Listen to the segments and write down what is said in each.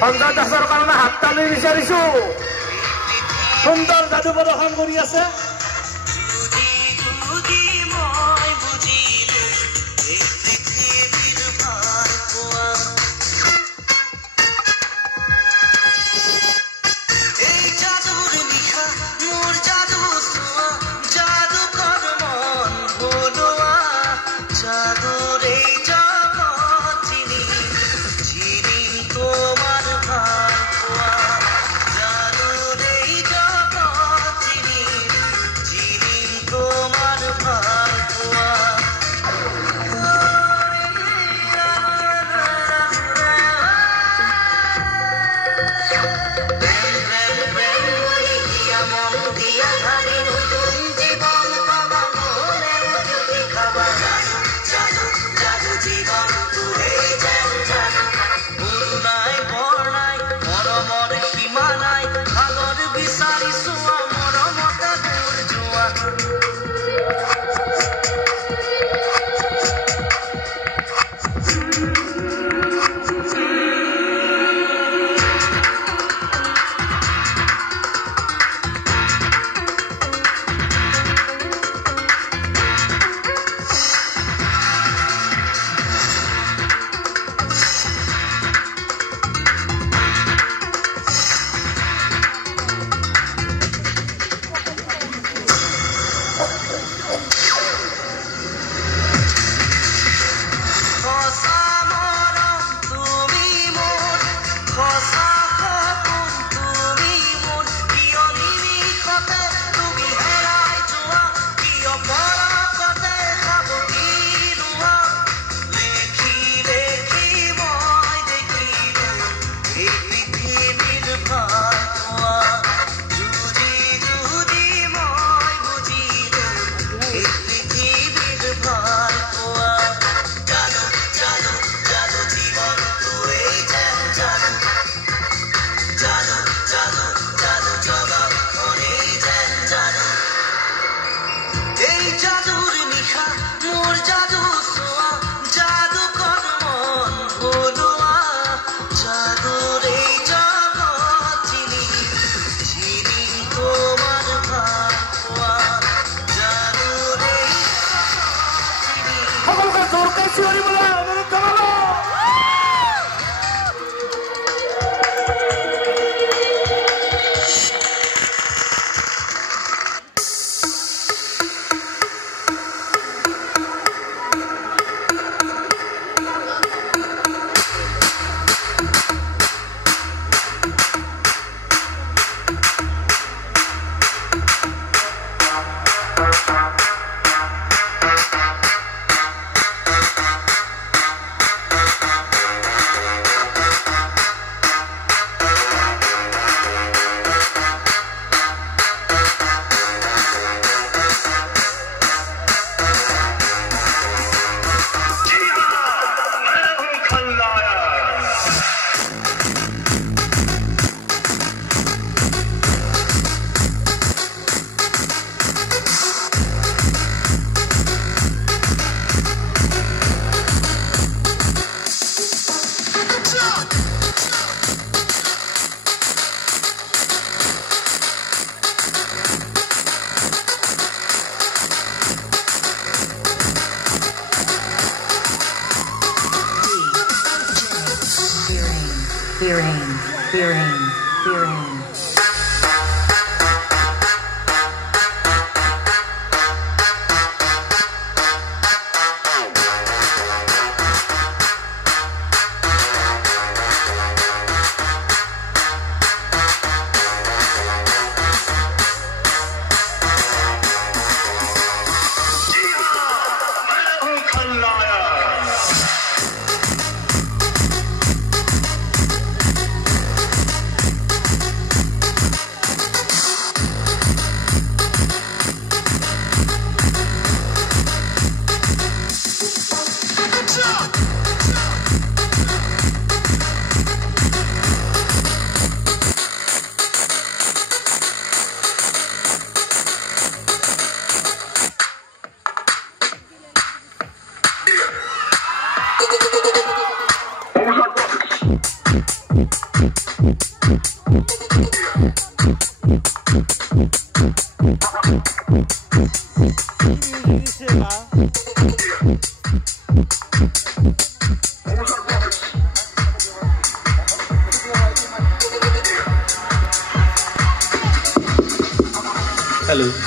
সংঘাত দাসৰ কাৰণে হাত তালি বিচাৰিছো সুন্দৰ যাদু প্ৰদৰ্শন কৰি আছে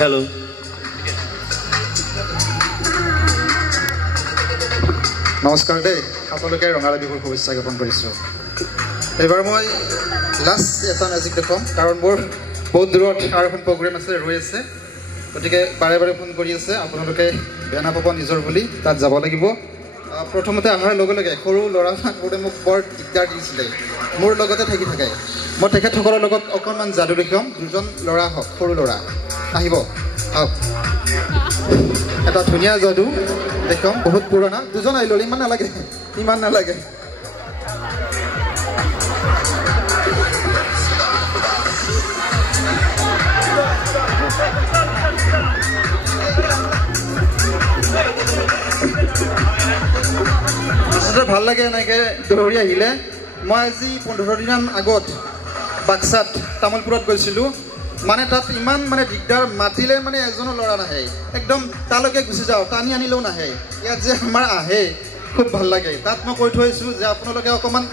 Hello. নমস্কাৰ দেই, আপোনালোকে ৰঙালী বিহুৰ শুভেচ্ছা জ্ঞাপন কৰিছোঁ। এইবাৰ মই লাষ্ট এটা মেজিক দেখুৱাম, কাৰণ মোৰ বহুত দূৰত আৰু এখন প্ৰগ্ৰেম আছে, ৰৈ আছে, গতিকে বাৰে বাৰে ফোন কৰি আছে, আপোনালোকে বেয়া নাপাব নিজৰ বুলি, তাত যাব লাগিব। প্ৰথমতে অহাৰ লগে লগে সৰু ল'ৰাবোৰে মোক বৰ দিগদাৰ দিছিলে, মোৰ লগতে থাকি থাকে। মই তেখেতসকলৰ লগত অকণমান যাদু দেখুৱাম। দুজন ল'ৰা হওক, সৰু ল'ৰা আহিব, আহক। এটা ধুনীয়া যাদু দেখুৱাম, বহুত পুৰণা। দুজন আহিল, ইমান নালাগে। আচলতে ভাল লাগে এনেকৈ দৌৰি আহিলে। মই আজি 15 দিনমান আগত বাক্সাত তামোলপুৰত গৈছিলোঁ, মানে তাত ইমান দিগদাৰ, মাতিলে এজনো ল'ৰা নাহে, একদম তালৈকে গুচি যাওঁ, টানি আনিলেও নাহে। ইয়াত যে আমাৰ আহে, খুব ভাল লাগে। তাত মই কৈ থৈছোঁ যে আপোনালোকে অকণমান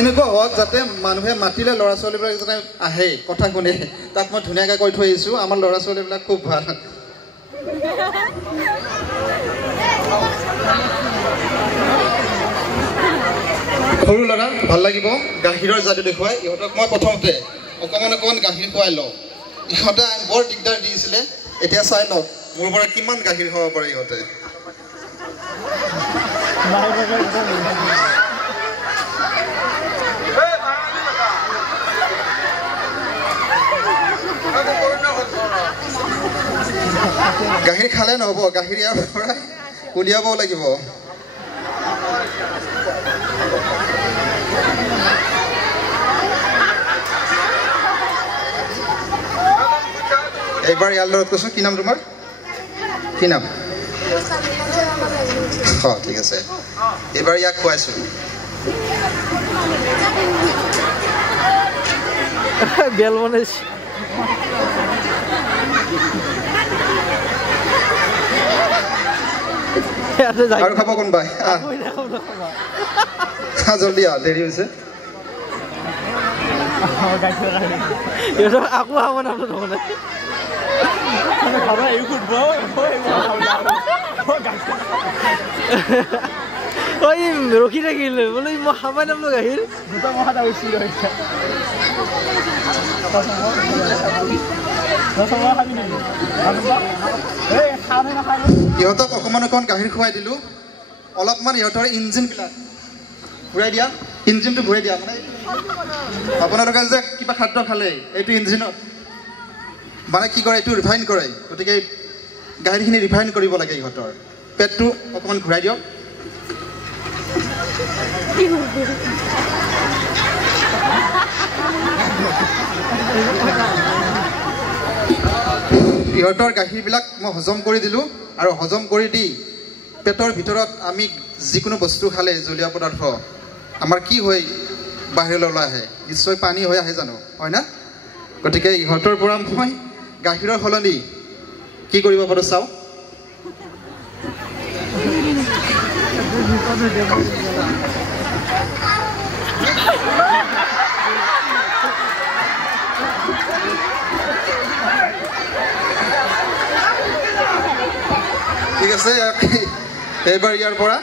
এনেকুৱা হওক যাতে মানুহে মাতিলে ল'ৰা ছোৱালীবিলাক যাতে আহে, কথা শুনে। তাত মই ধুনীয়াকৈ কৈ থৈ আহিছোঁ, আমাৰ ল'ৰা ছোৱালীবিলাক খুব ভাল। সৰু ল'ৰা ভাল লাগিব, গাখীৰৰ যাদু দেখুৱাই। ইহঁতক মই প্ৰথমতে অকণমান গাখীৰ খুৱাই লওঁ। ইহঁতে বৰ দিগদাৰ দিছিলে, এতিয়া চাই লওক মোৰ পৰা কিমান গাখীৰ খাব পাৰে ইহঁতে। গাখীৰ খালে নহ'ব গাখীৰ ইয়াৰ পৰা উলিয়াবও লাগিব এইবাৰ ইয়াৰ লগত কৈছোঁ কি নাম তোমাৰ কি নাম ঠিক আছে এইবাৰ ইয়াক খুৱাইছোঁ বেল বনাইছে আৰু খাব কোনোবাই জলদি দেৰি হৈছে আকৌ খাব নাপাব ৰখি থাকিল বোলে মই খাবাই নামলো গাখীৰ ইহঁতক অকণমান অকণমান গাখীৰ খুৱাই দিলোঁ অলপমান ইহঁতৰ ইঞ্জিনবিলাক ঘূৰাই দিয়া ইঞ্জিনটো ঘূৰাই দিয়া মানে আপোনালোকে যে কিবা খাদ্য খালে এইটো ইঞ্জিনত মানে কি কৰে এইটো ৰিফাইন কৰে গতিকে গাখীৰখিনি ৰিফাইন কৰিব লাগে ইহঁতৰ পেটটো অকণমান ঘূৰাই দিয়ক ইহঁতৰ গাখীৰবিলাক মই হজম কৰি দিলোঁ আৰু হজম কৰি দি পেটৰ ভিতৰত আমি যিকোনো বস্তু খালে জলীয় পদাৰ্থ আমাৰ কি হৈ বাহিৰলৈ ওলাই আহে নিশ্চয় পানী হৈ আহে জানো হয় না গতিকে ইহঁতৰ পৰা মই গাখীৰৰ সলনি কি কৰিব পাৰোঁ চাওঁ ঠিক আছে এইবাৰ ইয়াৰ পৰা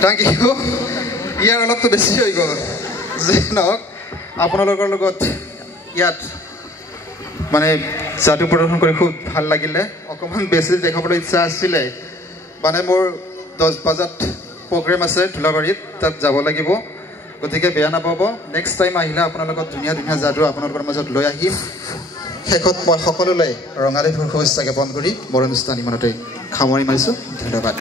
Thank you. ইয়াৰ অলপতো বেছি হৈ গ'ল যে নহওক আপোনালোকৰ লগত ইয়াত মানে যাদু প্ৰদৰ্শন কৰি খুব ভাল লাগিলে অকণমান বেছি দেখাবলৈ ইচ্ছা আছিলে মানে মোৰ 10 বজাত প্ৰগ্ৰেম আছে ধুলাবাৰীত তাত যাব লাগিব গতিকে বেয়া নাপাব নেক্সট টাইম আহিলে আপোনালোকক ধুনীয়া ধুনীয়া যাদু আপোনালোকৰ মাজত লৈ আহিম শেষত মই সকলোলৈ ৰঙালী বিহুৰ শুভেচ্ছা জ্ঞাপন কৰি মোৰ অনুষ্ঠান ইমানতে সামৰি মাৰিছোঁ ধন্যবাদ